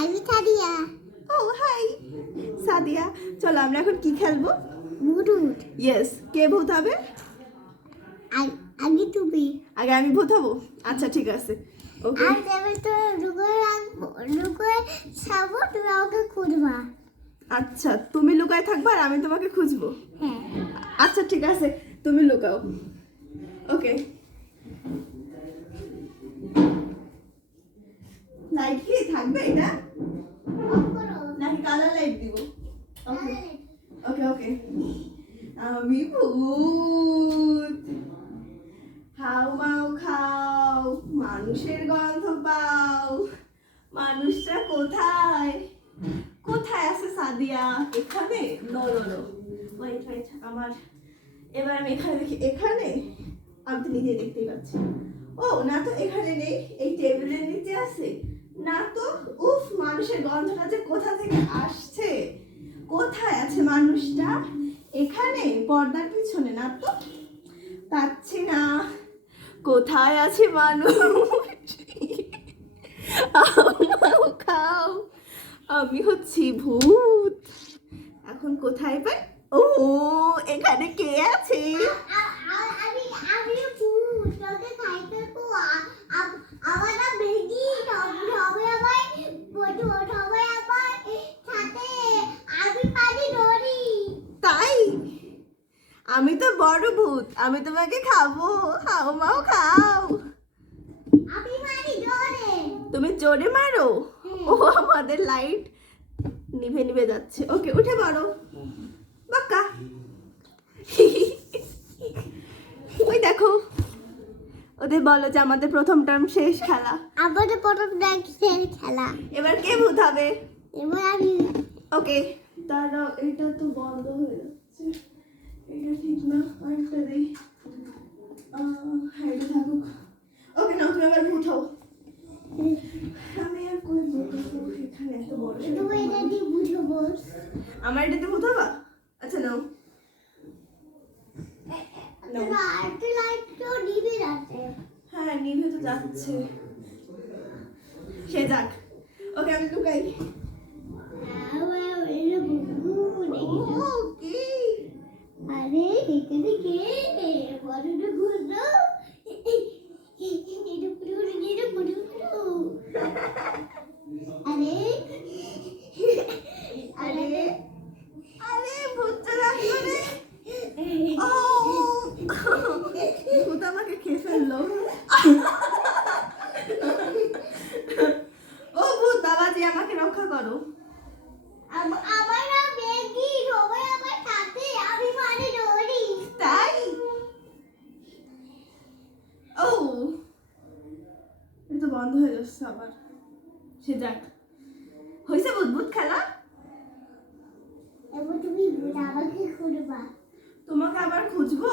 আমি সাদিয়া। ও হাই সাদিয়া চলো আমরা এখন কি খেলব? বুড়ুট ইয়েস কে ভূত হবে? আমি তুমি। আগে আমি ভূত হব? আচ্ছা ঠিক আছে। ওকে আর আমি তো লুকোয় রাখব লুকোয় ছাবো তুমি আমাকে খুঁজবা। আচ্ছা তুমি লুকায় থাকবা আর আমি তোমাকে খুঁজবো। হ্যাঁ। আচ্ছা ঠিক আছে তুমি লুকাও। ওকে লাইট কি থাকবে এটা? নাকি কালার লাইট দিব? ওকে ওকে ওকে আমি ভূত। হাও মাও খাও। মানুষের গন্ধ পাও। মানুষটা কোথায়? কোথায় আছে সাদিয়া? এখানে? No no no wait wait আমার এবার আমি এখানে দেখি। এখানে? আমি তো নিজে দেখতেই পাচ্ছি। ও না তো এখানে নেই। এই টেবিলের নিচে আছে। না তো? উফ, মানুষের গন্ধটা যে কোথা থেকে আসছে? কোথায় আছে মানুষটা? এখানে, পর্দার পিছনে, না তো? পাচ্ছি না। কোথায় আছে মানুষ? খাও। আমি হচ্ছি ভূত। এখন কোথায় পাই ও, এখানে কে আছে আমি আমি ভূত তোকে খাইতে তো আমার না বেগি সবে আমার বড় সবাই আমার সাথে আমি পারি ধরি তাই আমি তো বড় ভূত আমি তোমাকে খাব। খাও মাও খাও। আমি পারি ধরে তুমি জোরে মারো? ও আমাদের লাইট নিভে নিভে যাচ্ছে। ওকে উঠে পড়ো। বাক্কা। ওই দেখো। ওদের বলো যে আমাদের প্রথম টার্ম শেষ খেলা। আমাদের প্রথম ডান্সের খেলা। এবার কে ভূত হবে? এবার আমি। ওকে। দাঁড়াও এটা তো বন্ধ হয়ে যাচ্ছে। এটা ঠিক না আরেকটা দিই এটা থাকুক ওকে না তুমি আবার ভূত হও আমি আর কই ভূত এখানে এত বড় তুমি এটা দিয়ে আমার এটাতে ভূত হবা আচ্ছা নাও। হ্যাঁ নিভে তো যাচ্ছে সে যাক ওকে আমি লুকাই ও কি আরে এখানে কে বড়টা ঘুরলো এটা পুরো এটা পুরো আরে আরে আরে ভূত চলে আসলো রে ও ভূত আমাকে খেয়ে ফেলল ও ভূত বাবাজি আমাকে রক্ষা করো আম- আমার না বেগি সবাই আমার সাথে আমি মানে ধরি তাই ও এটা তো বন্ধ হয়ে যাচ্ছে আবার সে যাক হয়েছে বুদবুদ খেলা? তুমি আমাকে খুঁজবা। তোমাকে আবার খুঁজবো?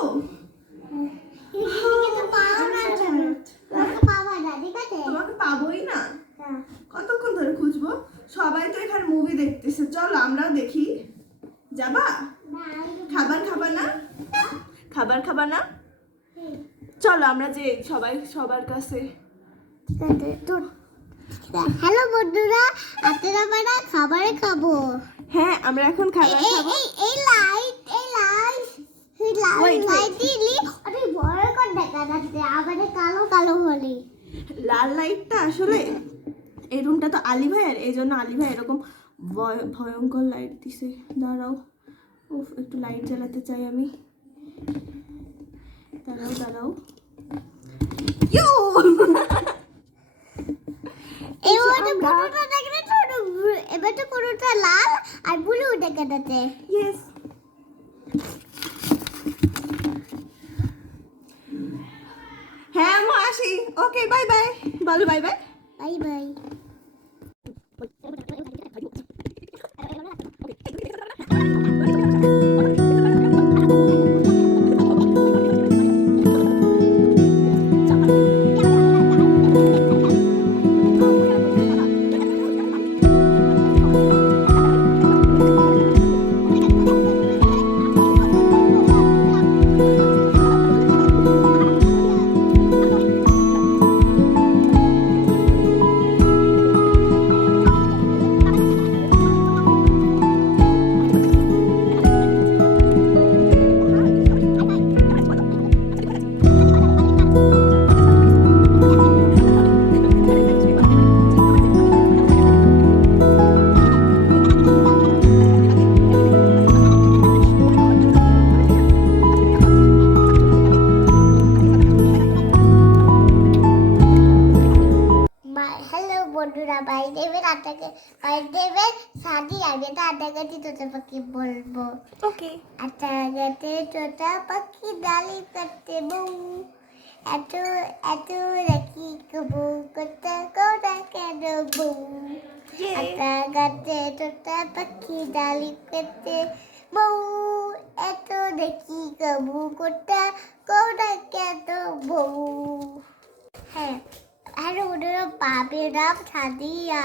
পাও না তোমাকে পাবোই না? হ্যাঁ। কতক্ষণ ধরে খুঁজবো? সবাই তো এখানে মুভি দেখতেছে। চলো আমরাও দেখি। যাবা? খাবার খাবা না? খাবার খাবা না? চলো আমরা যে সবাই সবার কাছে হ্যালো বন্ধুরা আপনারা আমরা খাবারে খাব। হ্যাঁ আমরা এখন খাবার এই খাব। এই লাইট এই লাইট এই লাইট. লাইট দিলি? অনেক বড় করে দেখা যাচ্ছে আমাদের কালো কালো হলি। লাল লাইটটা আসলে এই রুমটা তো আলী ভাইয়ের এই জন্য আলী ভাই এরকম ভয়- ভয়ঙ্কর লাইট দিছে। দাঁড়াও। উফ একটু লাইট জ্বালাতে চাই আমি। দাঁড়াও দাঁড়াও। ইউ! এবার তো কোনোটা এবার তো কোনোটা লাল আর ব্লু দেখা ইয়েস হ্যাঁ আমি আসি। ওকে বাই বাই বলো বাই বাই বাই বাই আগে তোতা পাখি বলব। ওকে। গাতে তোতা পাখি ডালি করতে বউ। এত এত রাখি কবু করতে কোটা কেন বউ? গাতে তোতা পাখি ডালি করতে বউ। এত দেখি কবু করতে কোটা কেন বউ? হ্যাঁ আরে ওদের বাপের নাম সাদিয়া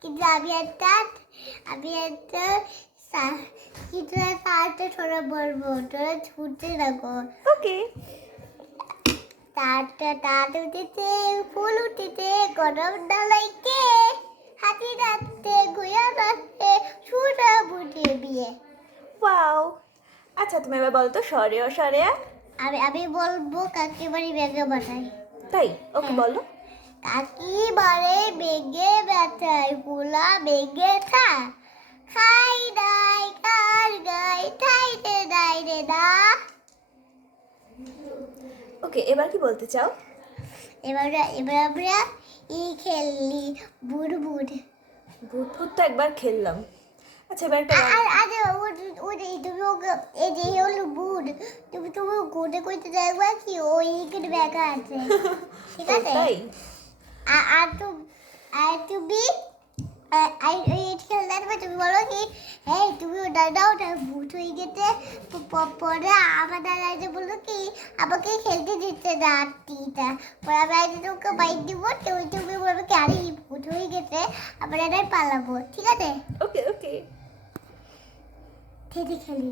কিন্তু আমি একটা আমি একটা সা- কিছু একটা আরেকটা ছোটো বলব তোরা ছুটতে থাকো ওকে। তারটা তাঁত উঠেছে ফুল উঠেছে গরম ডালাইকে হাতি রাখতে ঘুয়া রাখতে সুরা বুঝে বিয়ে। ওয়াও। আচ্ছা তুমি এবার বলো তো সরে ও আমি আমি বলব কাকি বাড়ি বেগে বাসাই তাই? ওকে হ্যাঁ। বলো। কাকি বাড়ে বেগে ব্যথায় পোলা বেগে থা। খাই নাই কার গাই ঠাই রে নাই রে না ওকে এবার কি বলতে চাও? এবার এবার আমরা ই খেললি বুড় বুড় ভূত ভূত তো একবার খেললাম। আচ্ছা এবার একটা আর আর ওই তুমি ওকে এই যে হলো বুড়। তুমি তুমি গোটে করতে দেখবা কি ওই এখানে ব্যাগা আছে। ঠিক আছে? তাই আর তুমি আর তুমি? তুমি বলো কি? হ্যাঁ তুমি ওটা দাও ওটা ভূত হয়ে গেছে। পরে আমার দাদা যে বলল কি আমাকে খেলতে না আটটিটা পরে আমি আজ তোমাকে বাইক দিব তুমি তুমি বলবে কি আরে ভূত হয়ে গেছে আমরা এটাই পালাবো ঠিক আছে? ওকে ওকে খেতে খেলি।